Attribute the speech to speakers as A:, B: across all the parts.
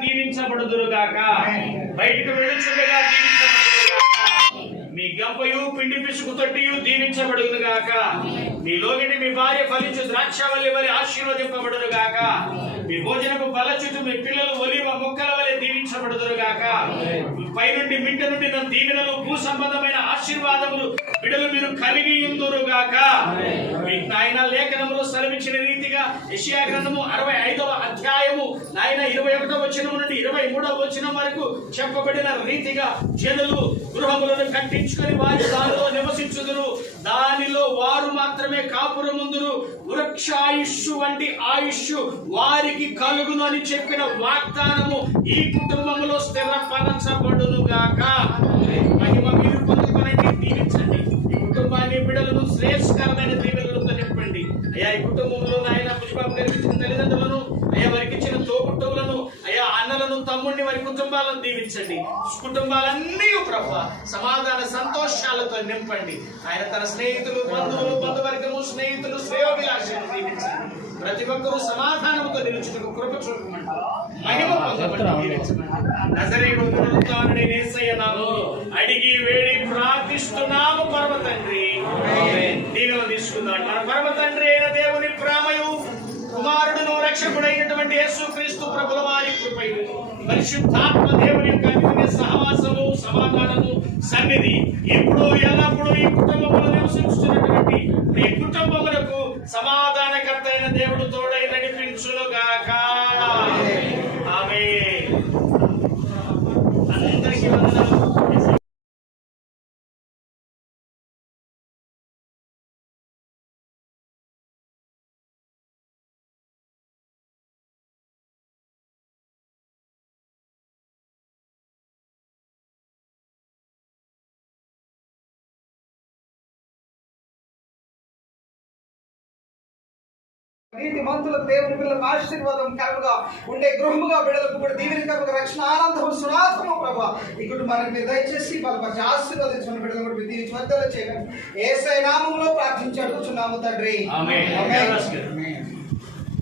A: దీవించబడుదురుగాక. బయటకు వెళ్ళుచుండగా దీవించబడుదురుగాక మీ గంపయు పిండి పిసుకు తొట్టియు దీవించబడునుగాక. మీ లోగిటి మీ భార్య ఫలించు ద్రాక్షవల్లి వలె ఆశీర్వదింపబడునుగాక. మీ భోజనపు బలచుతు మీ పిల్లలు ఒలివ మొక్కల వలె దీవించబడుదురుగాక. పైనుండి మింట నుండి నన్ను దీవెనలు భూ సంబంధమైన ఆశీర్వాదములు బిడలు మీరు కలిగి ఉందురుగాక. మీ నాయన లేఖనములో సెలవించిన రీతిగా యెషయా గ్రంథము అరవై ఐదవ అధ్యాయము నాయన ఇరవై ఒకటో వచనం నుండి ఇరవై మూడవ వచనం వరకు చెప్పబడిన రీతిగా జనులు గృహములను కట్టించుకొని వారి దానిలో నివసించుదురు. దానిలో వారు మాత్రమే కాపురముందురు. వృక్షాయుష్షు వంటి ఆయుష్షు వారికి కలుగును అని చెప్పిన వాగ్దానము ఈ కుటుంబంలో స్థిరపరచబడును గాక. మహిమ మీరు పొందుకొనండి దీవించండి. ఈ కుటుంబాన్ని బిడలను శ్రేష్ఠకరమైన దీవెనలతో నింపండి. అయ్యా ఈ కుటుంబంలో నాయన కుటుంబాలను దీవించండి. కుటుంబాలన్నీ ప్రభు సమాధాన సంతోషాలతో నింపండి. ఆయన తన స్నేహితులు బంధువులు బంధువర్గము స్నేహితులు శ్రేయోభిలాషను దీవించండి. ప్రతి ఒక్కరూ సమాధానంతో నిలుచుటకు కృప మహిమ నామములో అడిగి వేడి ప్రార్థిస్తున్నాము పరమ తండ్రి. దీవెన తీసుకుందాం. మన పరమ తండ్రి అయిన దేవుని ప్రేమయు రక్షకుడైనటువంటి యేసు క్రీస్తు ప్రభుల వారి కృపయు పరిశుద్ధాత్మ దేవుని యొక్క అభివృద్ధి సహవాసము సమాధానము సన్నిధి ఇప్పుడు ఎల్లప్పుడూ ఈ కుటుంబంలో నివసించుతున్నటువంటి మీ కుటుంబములకు సమాధానకర్త అయిన దేవుడు తోడై గాక
B: నీతి మంతులకు దేవుని పిల్లలకు ఆశీర్వాదం కలుగుగా ఉండే గృహముగా బిడలకు కూడా దీవెనకరకు రక్షణ ఆనందము సునాథము ప్రభా. ఈ కుటుంబానికి మీరు దయచేసి బలపరిచి ఆశీర్వదించిన బిడ్డలు కూడా దీవించి మధ్యలో చేయగలరు ఏసై నామంలో ప్రార్థించి అడుగుతున్నాము తండ్రి.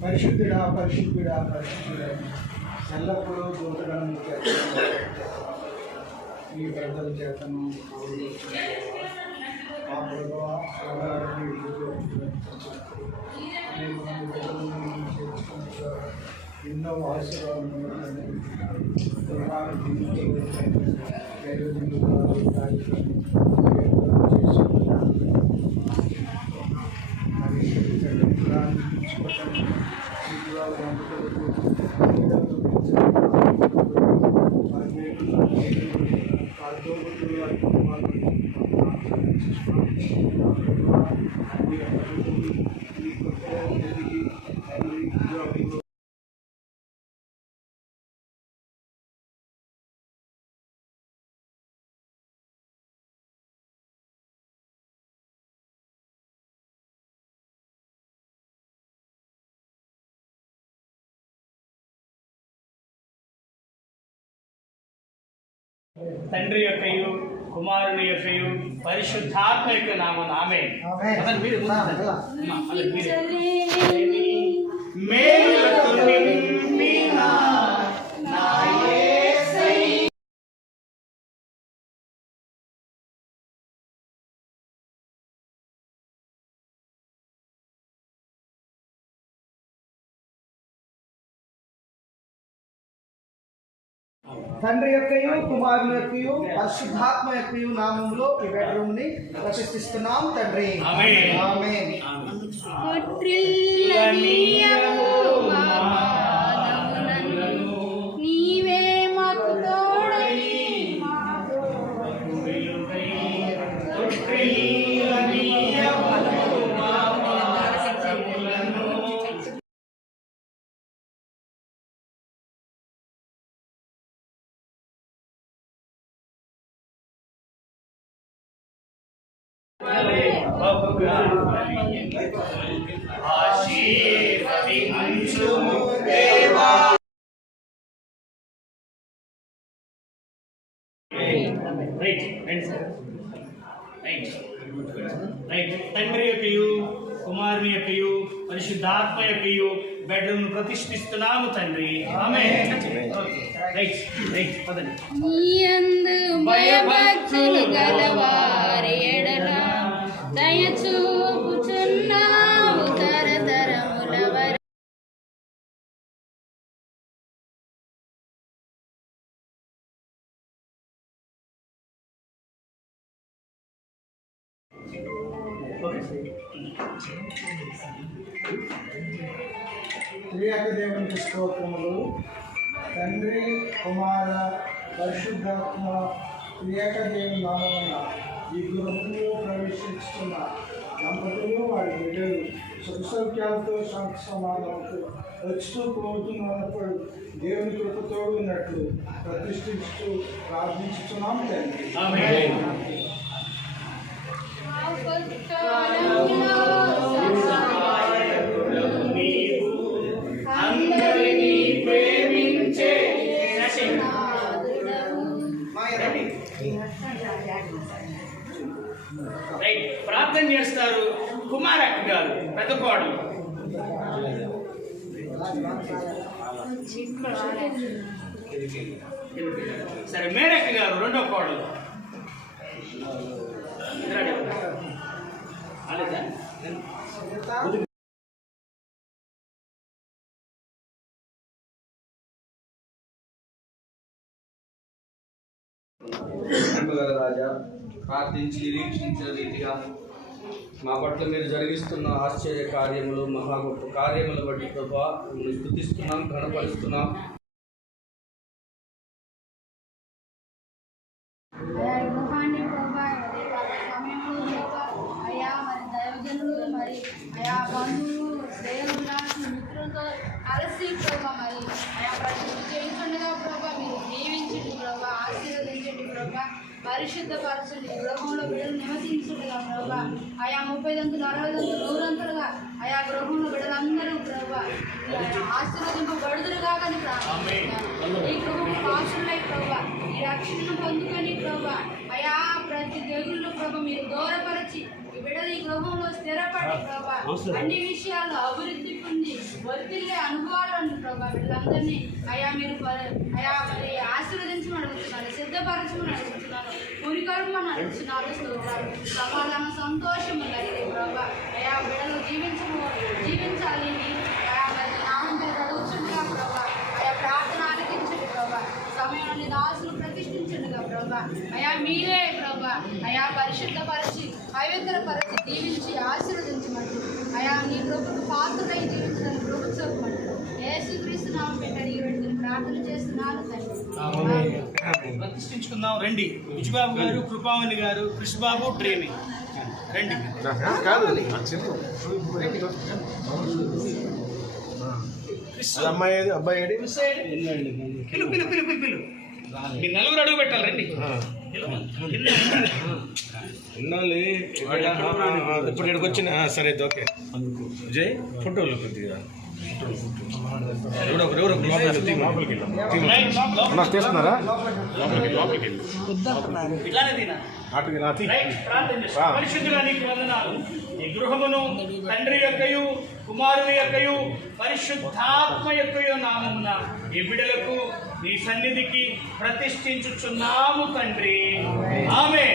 B: పరిశుద్ధుడా పరిశుద్ధుడా పరిశుద్ధుడా ఎల్లప్పుడూ దూతగణం ఈ పెద్దల చేతను ఆ ప్రభువా, ఎన్నో ఆశీర్వాదాలు Thank you.
A: తండ్రి యొక్కయు కుమారుని యొక్కయు పరిశుద్ధాత్మ యొక్క నామం ఆమె
B: ఆమేన్.
A: మీరు ముందు
B: తండ్రి యొక్కయు కుమారుని యొక్కయు పరిశుద్ధాత్మ యొక్కయు నామములో ఈ బెడ్రూమ్ని ప్రశస్తిస్తున్నాం తండ్రి.
A: ఆమేన్. రైట్ రైట్ తండ్రి యొక్కయు కుమారుని యొక్కయు పరిశుద్ధాత్మ యొక్కయు బెడ్రూమ్ ప్రతిష్ఠిస్తున్నాము తండ్రి ఆమె రైట్ రైట్ పదండి
C: భయభక్తులు గలవారి ఎడల తరతరముల వరకు
B: దేవునికి స్తోత్రములు. తండ్రి కుమార పరిశుద్ధాత్మ త్రియాక దేవుని నామమున ఈ గృహంలో ప్రవేశిస్తున్న దంపతులు వారి బిడ్డలు సుఖ సౌఖ్యాలతో శాంతి సమాధానంతో వచ్చుతూ పోతున్నప్పుడు దేవుని కృపతోడు ఉన్నట్లు ప్రతిష్ఠిస్తూ ప్రార్థించుతున్నాం తండ్రి.
A: కుమారక్క గారు పెద్ద కోడలు సరే మేరక్క గారు రెండో కోడలు ఇద్దరు అడగరా? రాలేదా?
D: ప్రేమగల రాజా ప్రార్థించి నిరీక్షించిన రీతిగా మా పట్ల మీరు జరిగిస్తున్న ఆశ్చర్య కార్యములు మహా గొప్ప కార్యములు బట్టి ప్రభా స్థుతిస్తున్నాం కనపరుస్తున్నాం
C: అయా గృహాన్ని ప్రభా మరి వాళ్ళ సమయంలో ప్రభా అయా మరి దైవజనులు మరి అయా బంధువులు స్నేహితులు మిత్రులతో కలిసి ప్రభా మరి అయా ప్రతిష్ఠ చేయించుండగా ప్రభా మీరు దీవించండి ప్రభా ఆశీర్వదించండి ప్రభా పరిశుద్ధ పరచండి గృహంలో బిడ్డలు నివసించుండగా ప్రభా. ఆయా ముప్పై దంతులు అరవై దంతులు నూరంతులుగా ఆయా గృహంలో బిడలందరూ ప్రభా. ఆశీర్వదింపబడుదురుగా కానీ ప్రార్థిస్తున్నాను ఈ గృహం పాసులై ప్రభా. ఈ రక్షణను పొందుకొని ప్రభా. అయా ప్రతి తెగుళ్ళు ప్రభా మీరు గౌరవపరచి ఈ బిడ్డలు ఈ గృహంలో స్థిరపడి ప్రభా. అన్ని విషయాల్లో అభివృద్ధి పొంది వర్తిల్లే అనుభవాలను ప్రభా వీళ్ళందరినీ. అయా మీరు ప- అయా మరి ఆశీర్వదించమని అడుగుతున్నాను సిద్ధపరచమని అడుగుతున్నాను. మురికరమని అడుగుతున్నాను స్తోత్రాలు. సమాధాన సంతోషము కలిగి ప్రభా. అయా బిడ్డలు జీవించము జీవించాలి అని అడుగుతుండగా ప్రభా. అయా ప్రార్థన ఆలకించండి ప్రభా. సమయాన్ని దాసులు ప్రతిష్ఠించండిగా ప్రభా. అయా మీరే ప్రభా. అయా పరిశుద్ధపరిచి పవిత్రపరిచి దీవించి ఆశీర్వదించమంటు అయా నీ ప్రభుత్వ పాత్రలై దీవించడానికి ప్రభుత్వం ఏసుక్రీస్తు నామం పెట్టడి ఈ ప్రార్థన చేస్తున్నాను తండ్రి.
A: ప్రతిష్ఠించుకుందాం. రండి. విజయబాబు గారు కృపావని గారు కృష్ణబాబు ప్రేమి రండి.
E: అమ్మాయి ఏది? అబ్బాయి ఏడి?
A: పిలు పిలు పిలు పిలు పిలు. మీ నలుగురు అడుగు పెట్టాలి. రండి.
E: ఇప్పుడు ఇక్కడికి వచ్చిన సరే ఓకే. విజయ్ ఫోటోలు కొద్దిగా.
A: చేస్తున్నారా ఈ గృహమును తండ్రి యొక్కయు కుమారుని యొక్కయు పరిశుద్ధాత్మ యొక్కయు నామమున ఈ బిడలకు నీ సన్నిధికి ప్రతిష్ఠించుచున్నాము తండ్రి ఆమె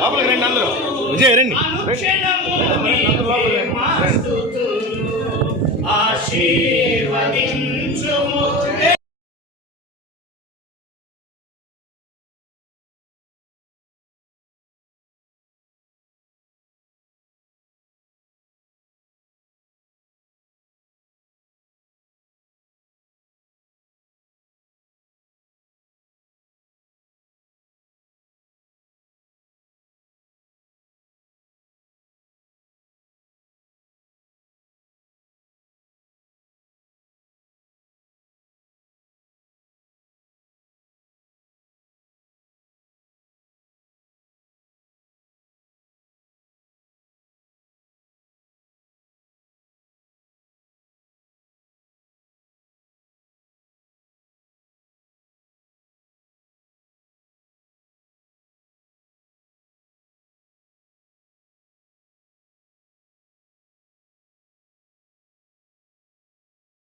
E: లోపలికి రండి అందరూ. విజయ్ రండి. into
A: my